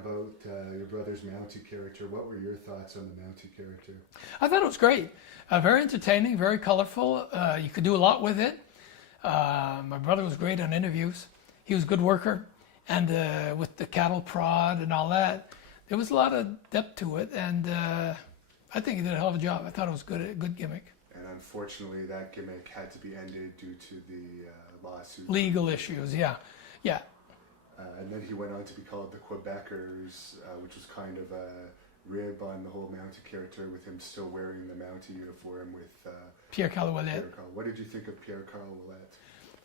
about your brother's Mountie character. What were your thoughts on the Mountie character? I thought it was great. Very entertaining, very colorful. You could do a lot with it. My brother was great on interviews. He was a good worker. And with the cattle prod and all that, there was a lot of depth to it. And I think he did a hell of a job. I thought it was a good gimmick. And unfortunately, that gimmick had to be ended due to the lawsuit. Legal issues, yeah. And then he went on to be called the Quebecers, which was kind of a rib on the whole Mountie character, with him still wearing the Mountie uniform with Pierre Oulette. What did you think of Pierre Oulette?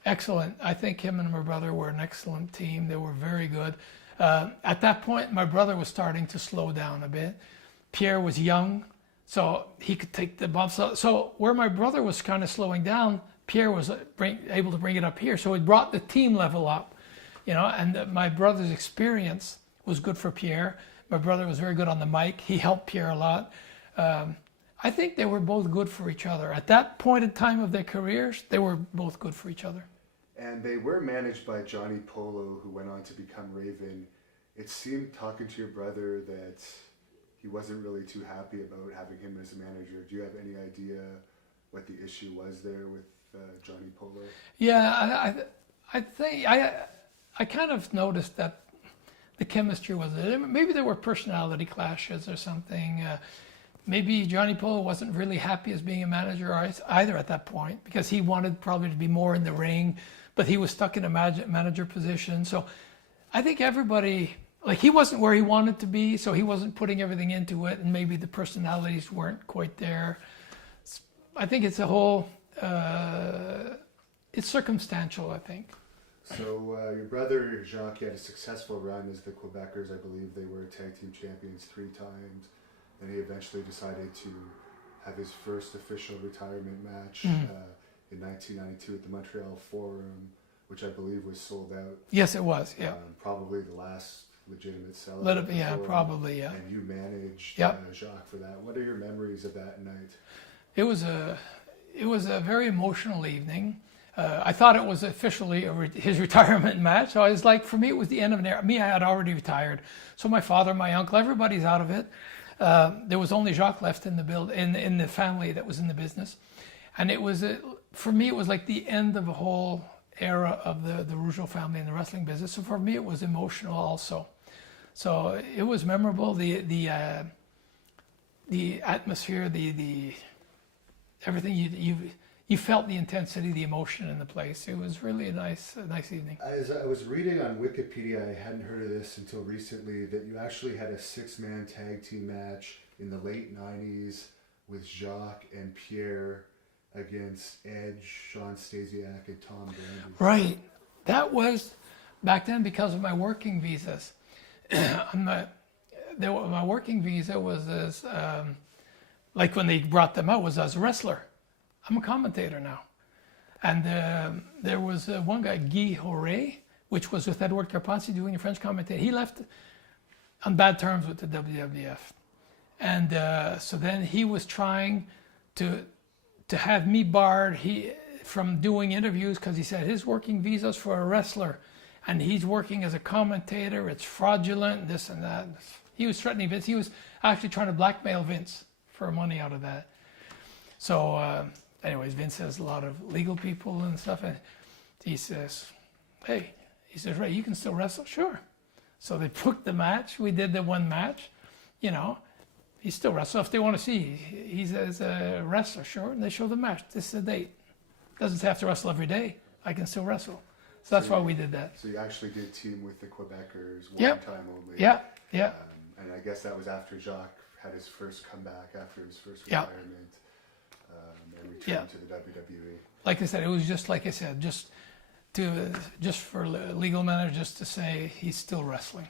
Excellent. I think him and my brother were an excellent team. They were very good. At that point, my brother was starting to slow down a bit. Pierre was young, so he could take the bumps. So where my brother was kind of slowing down, Pierre was able to bring it up here. So it brought the team level up. And my brother's experience was good for Pierre. My brother was very good on the mic. He helped Pierre a lot. I think they were both good for each other. At that point in time of their careers, they were both good for each other. And they were managed by Johnny Pollo, who went on to become Raven. It seemed, talking to your brother, that he wasn't really too happy about having him as a manager. Do you have any idea what the issue was there with Johnny Pollo? Yeah, I think I kind of noticed that the chemistry was there. Maybe there were personality clashes or something. Maybe Johnny Pollo wasn't really happy as being a manager either at that point, because he wanted probably to be more in the ring, but he was stuck in a manager position. So I think everybody, like, he wasn't where he wanted to be, so he wasn't putting everything into it, and maybe the personalities weren't quite there. I think it's a whole, it's circumstantial, I think. So your brother Jacques had a successful run as the Quebecers. I believe they were tag team champions 3 times. Then he eventually decided to have his first official retirement match in 1992 at the Montreal Forum, which I believe was sold out. Yes, it was. Yeah. Probably the last legitimate sellout. Yeah, probably. Yeah. And you managed Jacques for that. What are your memories of that night? It was a very emotional evening. I thought it was officially his retirement match. So I was like, for me, it was the end of an era. Me, I had already retired. So my father, my uncle, everybody's out of it. There was only Jacques left in the in the family that was in the business. And it was, for me, it was like the end of a whole era of the Rougeau family in the wrestling business. So for me, it was emotional also. So it was memorable. The atmosphere, the everything you felt the intensity, the emotion in the place. It was really a nice evening. As I was reading on Wikipedia, I hadn't heard of this until recently, that you actually had a 6-man tag team match in the late 90s with Jacques and Pierre against Edge, Sean Stasiak, and Tom Brady. Right. That was back then because of my working visas. My working visa was as, like when they brought them out, was as a wrestler. I'm a commentator now. And there was one guy, Guy Horay, which was with Edward Carpentier doing the French commentator. He left on bad terms with the WWF. And so then he was trying to have me barred from doing interviews, because he said his working visa's for a wrestler and he's working as a commentator, it's fraudulent, this and that. He was threatening Vince. He was actually trying to blackmail Vince for money out of that. So anyways, Vince has a lot of legal people and stuff, and he says, hey, he says, Ray, you can still wrestle? Sure. So they booked the match. We did the one match, he still wrestles. If they want to see, he's as a wrestler, sure, and they show the match. This is the date. Doesn't have to wrestle every day. I can still wrestle. So that's why we did that. So you actually did team with the Quebecers one time only. Yeah. And I guess that was after Jacques had his first comeback, after his first retirement, and returned to the WWE. Like I said, it was just like I said, just for legal matters, just to say he's still wrestling.